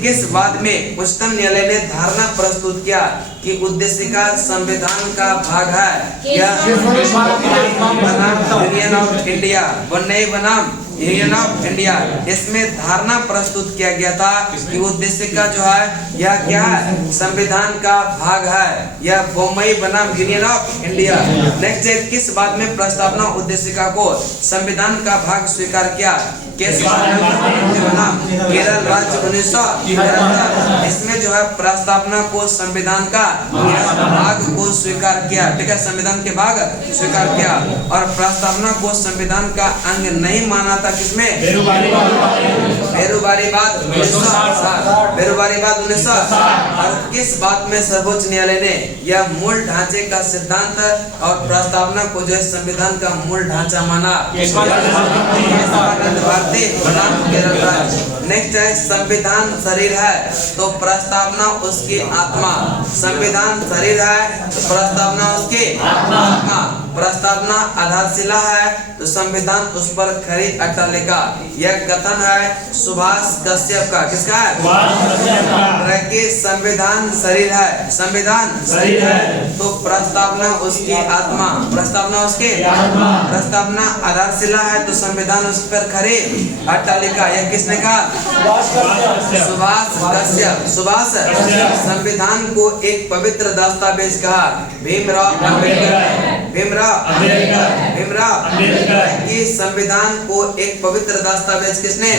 किस बाद में उच्चतम न्यायालय ने धारणा प्रस्तुत किया कि उद्देशिका संविधान का भाग है? यह यूनियन ऑफ इंडिया, नई बनाम यूनियन ऑफ इंडिया। इसमें धारणा प्रस्तुत किया गया था कि उद्देशिका जो है यह क्या है? संविधान का भाग है। यह बम्बई बनाम यूनियन ऑफ इंडिया। नेक्स्ट है किस बात में प्रस्तावना उद्देशिका को संविधान का भाग स्वीकार किया? केरल राज्य 1973। इसमें जो है प्रस्तावना को संविधान का भाग को स्वीकार किया। ठीक है, संविधान के भाग स्वीकार किया। और प्रस्तावना को संविधान का अंग नहीं माना था किसमें? बेरुबारीवाद 1960। और किस बात में सर्वोच्च न्यायालय ने यह मूल ढांचे का सिद्धांत और प्रस्तावना को जो है संविधान का मूल ढांचा माना? नेक्स्ट है संविधान शरीर है तो प्रस्तावना उसकी आत्मा। संविधान शरीर है तो प्रस्तावना उसकी आत्मा। प्रस्तावना आधारशिला है तो संविधान उस पर खरी अट्टालिका। यह कथन है सुभाष कश्यप का। किसका है? कि संविधान शरीर है, संविधान शरीर है तो प्रस्तावना उसकी आत्मा। प्रस्तावना उसके प्रस्तावना आधारशिला है तो संविधान उस पर खरी अट्टालिका। यह किसने कहा? सुभाष कश्यप। सुभाष संविधान को एक पवित्र दस्तावेज कहा। भीमराव अम्बेडकर भीमराव कि संविधान को एक पवित्र दस्तावेज किसने?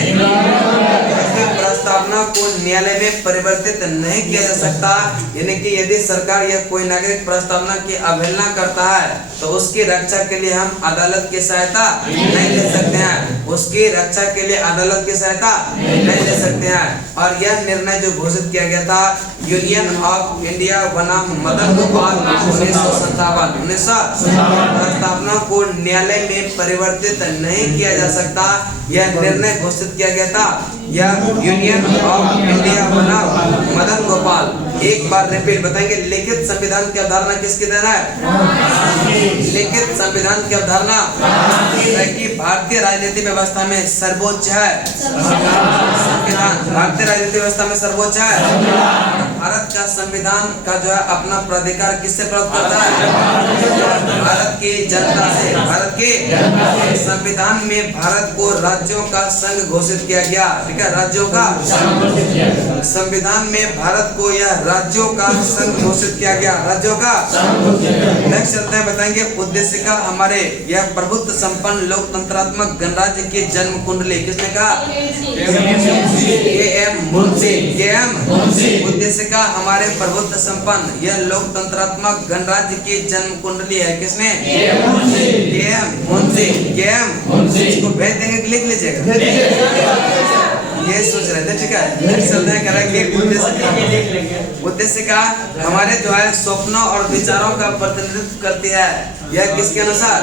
इसकी प्रस्तावना को न्यायालय में परिवर्तित नहीं किया जा सकता, यानी कि यदि सरकार या कोई नागरिक प्रस्तावना की अवहेलना करता है तो उसकी रक्षा के लिए हम अदालत की सहायता नहीं ले सकते हैं। उसकी रक्षा के लिए अदालत की सहायता नहीं ले सकते हैं। और यह निर्णय जो घोषित किया गया था यूनियन ऑफ इंडिया बनाम मदन गोपाल 1957 प्रस्तावना को न्यायालय में परिवर्तित नहीं किया जा सकता, यह निर्णय घोषित किया गया था। यह यूनियन ऑफ इंडिया बनाम मदन गोपाल। एक बार रिपीट बताएंगे, लिखित संविधान की अवधारणा किसकी देना है? लिखित संविधान की अवधारणा कि भारतीय राजनीति व्यवस्था में सर्वोच्च है संविधान। भारतीय राजनीति व्यवस्था में सर्वोच्च है। भारत का संविधान का जो है अपना प्राधिकार किससे प्राप्त करता है? भारत की जनता से। भारत के संविधान में भारत को राज्यों का संघ घोषित किया गया, ठीक है, राज्यों का संविधान में भारत को यह राज्यों का संघ घोषित किया गया, राज्यों का। नेक्स्ट चलते हैं, बताएंगे उद्देश्य का हमारे यह प्रभुत्व संपन्न लोकतंत्रात्मक गणराज्य की जन्म कुंडली किसने कहा? के.एम. मुंशी। उद्देश्य का हमारे प्रभुत्व संपन्न यह लोकतंत्रात्मक गणराज्य की जन्म कुंडली है किसने? के.एम. मुंशी। इसको भेज देंगे कि लिख लीजिएगा? ये सोच रहे थे, ठीक है। चलते हैं, करेंगे उद्देश्य का हमारे जो है स्वप्नों और विचारों का प्रतिनिधित्व करती है। यह किसके अनुसार?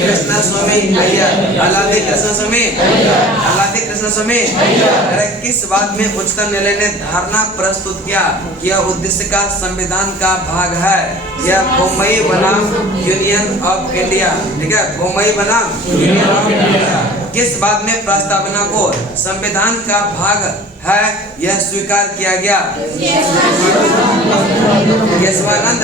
कृष्ण स्वामी अय्यर। अलादी कृष्ण स्वामी किस बात में उच्चतम न्यायालय ने धारणा प्रस्तुत किया कि यह उद्देश्य का संविधान का भाग है? यह बोम्बई बनाम यूनियन ऑफ इंडिया, ठीक है, बोम्बई बनाम यूनियन ऑफ इंडिया। किस बात में प्रस्तावना को संविधान का भाग है यह स्वीकार किया गया? केशवानंद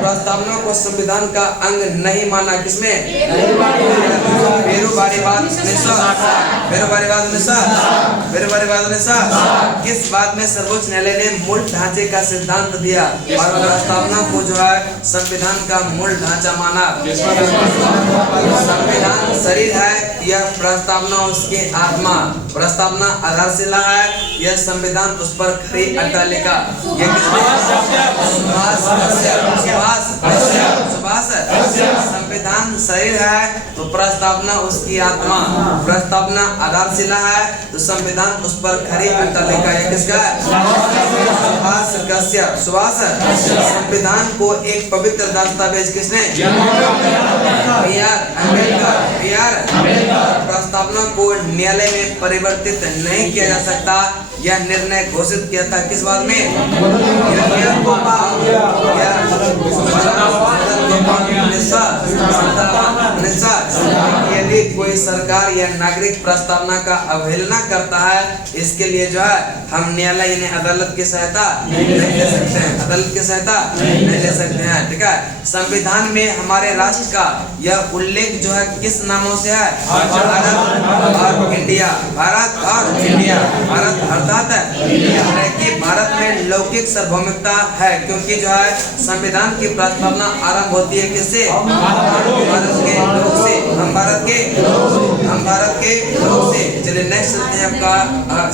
प्रस्तावना को संविधान का अंग नहीं माना किसमें? किस बात में सर्वोच्च न्यायालय ने मूल ढांचे का सिद्धांत दिया और प्रस्तावना को जो है संविधान का मूल ढांचा माना? संविधान शरीर है, यह प्रस्तावना उसकी आत्मा। प्रस्तावना आधारशिला है, यह संविधान उस पर खरी अट्टालिका। संविधान शरीर है तो प्रस्तावना उसकी आत्मा। प्रस्तावना आधारशिला है तो संविधान उस पर खरी अट्टालिका। यह किसका है? सुभाष। संविधान को एक पवित्र दस्तावेज किसने? प्रस्तावना को न्यायालय में परिवर्तित नहीं किया जा सकता, यह निर्णय घोषित किया था किस बात में? यदि कोई सरकार या नागरिक प्रस्तावना का अवहेलना करता है, इसके लिए जो है हम न्यायालय यानी अदालत की सहायता नहीं ले सकते हैं। अदालत की सहायता नहीं ले सकते हैं, ठीक है। संविधान में हमारे राष्ट्र का यह उल्लेख जो है किस नामों से है? भारत और इंडिया। भारत और इंडिया। भारत अर्थात कि भारत में लौकिक सार्वभौमिकता है, क्योंकि जो है संविधान की प्रस्तावना आरंभ होती है किससे? भारत के लोग से। हम भारत के लोग से। चलिए नेक्स्ट चलते हैं आपका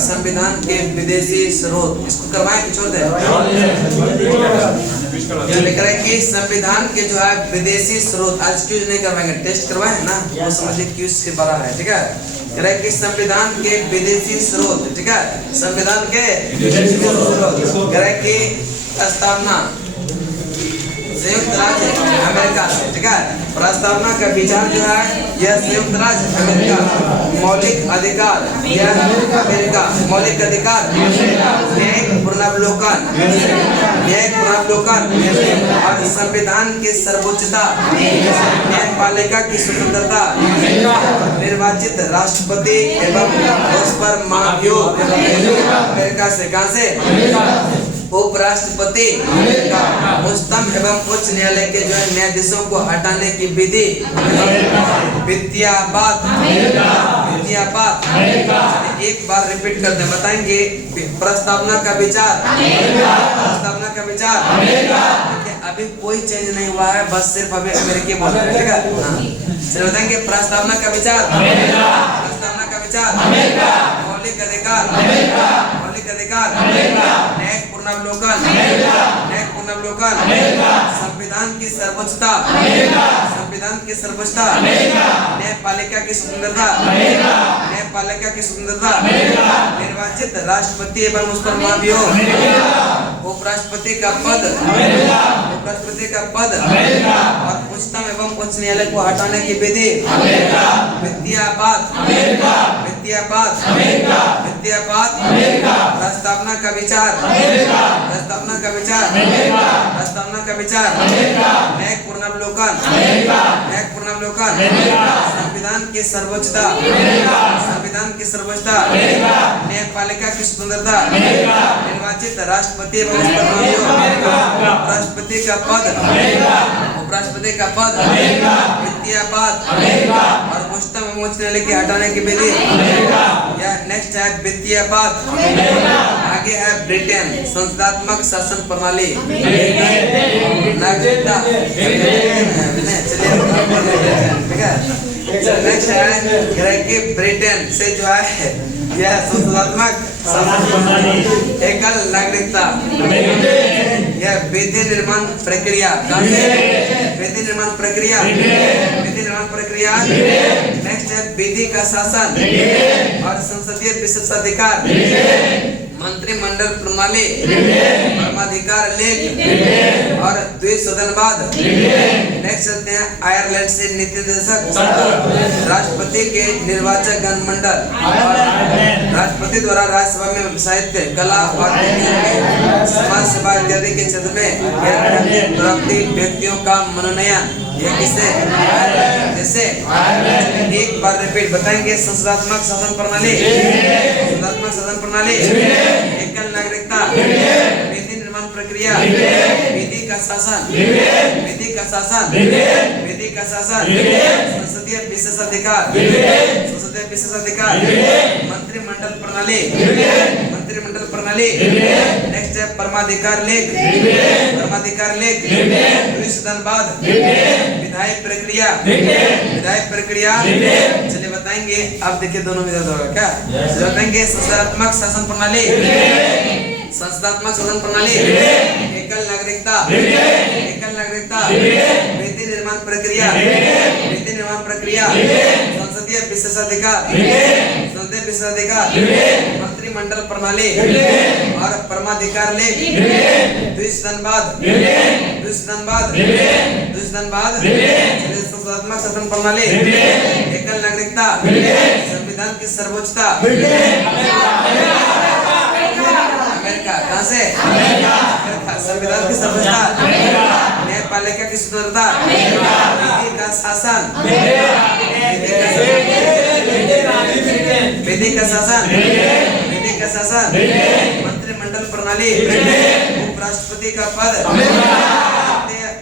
संविधान के विदेशी स्रोत। इसको करवाएं कि छोड़ दें? लिख रहे हैं कि संविधान के जो है विदेशी स्रोत। आज क्यूज नहीं करवाएंगे, टेस्ट करवाएं ना, वो समझिए क्यूज से बड़ा है, ठीक है। कि संविधान के विदेशी स्रोत, ठीक है, संविधान के विदेशी स्रोत की स्थापना संयुक्त राज्य अमेरिका से, ठीक है। प्रस्तावना का विचार जो है यह संयुक्त राज्य अमेरिका। मौलिक अधिकार यह अमेरिका। मौलिक अधिकार न्यायिक पुनर्वलोकन और संविधान की सर्वोच्चता, न्यायपालिका की स्वतंत्रता, निर्वाचित राष्ट्रपति एवं उस पर महाभियोग अमेरिका से। कहाँ से? उपराष्ट्रपति उच्चतम एवं उच्च न्यायालय के जो है न्यायाधीशों को हटाने की विधि, वित्तीय बात द्वितीय पाद एक बार रिपीट करते हैं, बताएंगे प्रस्तावना का विचार, प्रस्तावना का विचार। अभी कोई चेंज नहीं हुआ है, बस सिर्फ अभी अमेरिकी बोल रहे हैं, ठीक है। हाँ, चलिए बताएंगे प्रस्तावना का विचार, प्रस्तावना का विचार, मौलिक अधिकार, मौलिक अधिकार, न्यायिक पुनर्वलोकन, न्यायिक पुनर्वलोकन, संविधान की सर्वोच्चता, संविधान की सर्वोच्चता, न्यायपालिका की स्वतंत्रता, न्यायपालिका की स्वतंत्रता, निर्वाचित राष्ट्रपति एवं उस पर महाभियोग, उपराष्ट्रपति का पद, उपराष्ट्रपति का पद और उच्चतम एवं उच्च न्यायालय को हटाने की विधि, वित्तीय आपात, वित्तीय आपात, वित्तीय आपात, प्रस्तावना का विचार, प्रस्तावना का विचार, प्रस्तावना का विचार, न्यायिक पुनर्वलोकन, न्यायिक पुनर्वलोकन, संविधान की सर्वोच्चता, संविधान की सर्वोच्चता, न्यायपालिका की स्वतंत्रता, निर्वाचित राष्ट्रपति एवं उस पर महाभियोग, उपराष्ट्रपति का पद, उपराष्ट्रपति का पद, वित्तीय आपात और उच्चतम एवं उच्च न्यायालय के हटाने की विधि। यह नेक्स्ट है वित्तीय आपात। आगे है ब्रिटेन, संसदात्मक शासन प्रणाली, नागरिकता। चलिए नेक्स्ट है ब्रिटेन से जो है यह संसदात्मक शासन प्रणाली, एकल नागरिकता, यह विधि निर्माण प्रक्रिया, विधि निर्माण प्रक्रिया, विधि निर्माण प्रक्रिया। नेक्स्ट है विधि का शासन और संसदीय विशेषाधिकार, मंत्रिमंडल प्रणाली, परमाधिकार लेख और द्विसदनवाद। नेक्स्ट चलते हैं आयरलैंड से नीति निर्देशक, राष्ट्रपति के निर्वाचक गण मंडल, राष्ट्रपति द्वारा राज्यसभा में साहित्य, कला और समाज सेवा इत्यादि के क्षेत्र में प्रति व्यक्तियों का मनोनयन। ये किसे, जैसे एक बार रिपीट बताएंगे, संसदात्मक शासन प्रणाली, संसदात्मक शासन प्रणाली, एकल नागरिकता, विधि निर्माण प्रक्रिया, विधि का शासन, विधि का शासन, विधि का शासन, संसदीय विशेषाधिकार, संसदीय विशेषाधिकार, मंत्रिमंडल प्रणाली, मंत्रिमंडल प्रणाली। नेक्स्ट है परमाधिकार लेख, परमाधिकार लेख, द्विसदनवाद, विधायी प्रक्रिया, विधायी प्रक्रिया। चलिए बताएंगे, अब देखिए दोनों में होगा क्या, बताएंगे संसदात्मक शासन प्रणाली, संसदात्मक शासन प्रणाली, एकल नागरिकता, एकल नागरिकता, विधि निर्माण प्रक्रिया, विधि निर्माण प्रक्रिया, संसदीय विशेषाधिकार, संसदीय विशेषाधिकार, मंत्रिमंडल प्रणाली और परमाधिकार लेख, द्विसदनवाद, द्विसदनवाद, द्विसदनवाद, संसदात्मक शासन प्रणाली, एकल नागरिकता, संविधान की सर्वोच्चता, अमेरिका, कहाँ से, अमेरिका, संविधान की सर्वोच्चता, न्यायपालिका की स्वतंत्रता, विधि का शासन, विधि का शासन, विधि का शासन, मंत्रिमंडल प्रणाली, उपराष्ट्रपति का पद,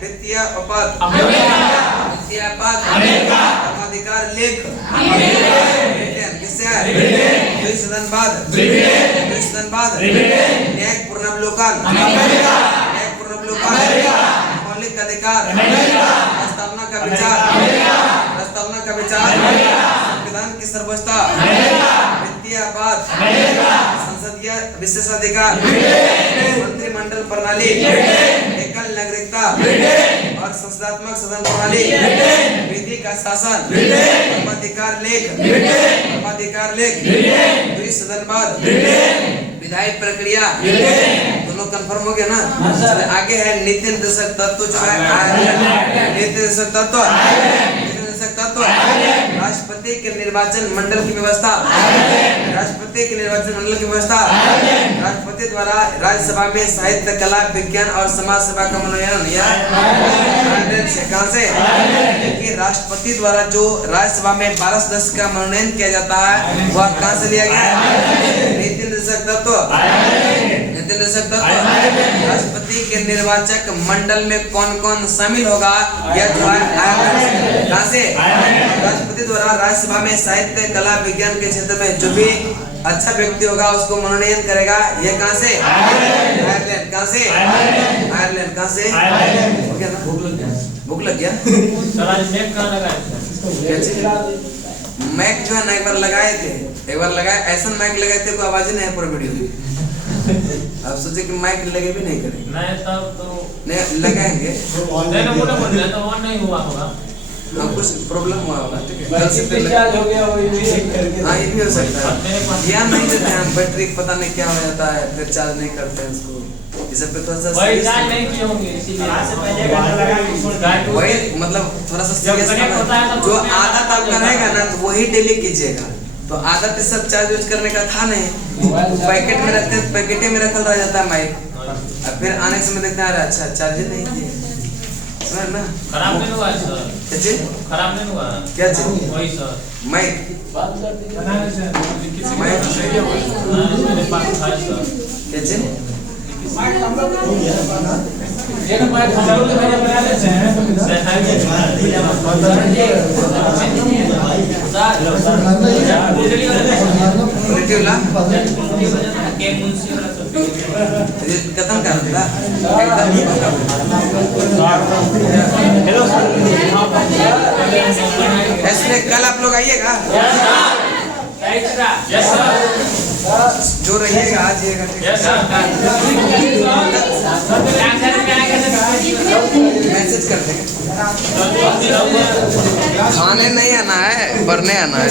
वित्तीय पद, वित्तीय पद, परमाधिकार लेख, द्विसदनवाद, द्विसदनवाद, न्यायिक पुनर्वलोकन, न्यायिक पुनर्वलोकन, मौलिक अधिकार, प्रस्तावना का विचार, प्रस्तावना का विचार, संविधान की सर्वोच्चता, वित्तीय आपात, संसदीय विशेषाधिकार, मंत्रिमंडल प्रणाली, एकल नागरिकता और संसदात्मक शासन प्रणाली, विधि का शासन, परमाधिकार लेख, परमाधिकार लेख, द्विसदनवाद, विधायी प्रक्रिया। दोनों कंफर्म हो गया ना। चलिए आगे है नीति निर्देशक तत्व, जो है नीति निर्देशक तत्व, तत्व, राष्ट्रपति के निर्वाचन मंडल की व्यवस्था, राष्ट्रपति के निर्वाचन मंडल की व्यवस्था, राष्ट्रपति द्वारा राज्यसभा में साहित्य, कला, विज्ञान और समाज सेवा का मनोनयन। कहाँ से, कि राष्ट्रपति द्वारा जो राज्यसभा में 12 सदस्य का मनोनयन किया जाता है वह कहाँ से लिया गया, नीति निर्देशक तत्व, नीति निर्देशक तत्व, राष्ट्रपति संसदीय के निर्वाचक मंडल में कौन कौन शामिल होगा? यह जो है आयरलैंड। कहाँ से? राष्ट्रपति द्वारा राज्यसभा में साहित्य, कला, विज्ञान के क्षेत्र में जो भी अच्छा व्यक्ति होगा उसको मनोनयन करेगा। ये कहाँ से? आयरलैंड। कहाँ से? आयरलैंड। कहाँ से? हो गया ना? भूख लग गया? मैक जो है ना एक बार लगाए थे, एक बार लगाए, ऐसा मैक लगाए थे कोई आवाज ही नहीं है पूरे वीडियो में। अब सोचे कि मैक लगे भी नहीं करेंगे, नहीं तब तो नहीं लगाएंगे। नहीं हुआ होगा, कुछ प्रॉब्लम हुआ होगा। ठीक है, हो गया वो हाँ ये भी हो सकता है। ध्यान नहीं देते हम, बैटरी पता नहीं क्या हो जाता है, फिर चार्ज नहीं करते हैं उसको। इस सब पे थोड़ा सा वही चार्ज नहीं किए होंगे इसीलिए वही मतलब थोड़ा सा सीरियस जो आदत आपका रहेगा ना तो वही डेली कीजिएगा। तो आदत इस सब चार्ज यूज करने का था नहीं, पैकेट में रखते हैं, पैकेटे में रखल रह जाता है माइक, और फिर आने के समय देखते हैं अरे अच्छा चार्ज ही नहीं किए। समझ ना? खराब नहीं हुआ सर? क्या चीज खराब नहीं हुआ? क्या चीज? वही सर माइक मेरे पास था सर। क्या चीज? खत्म कर दिया ऐसे। कल आप लोग आइएगा, जो रहिएगा आज मैसेज कर देंगे। खाने नहीं आना है, पढ़ने आना है।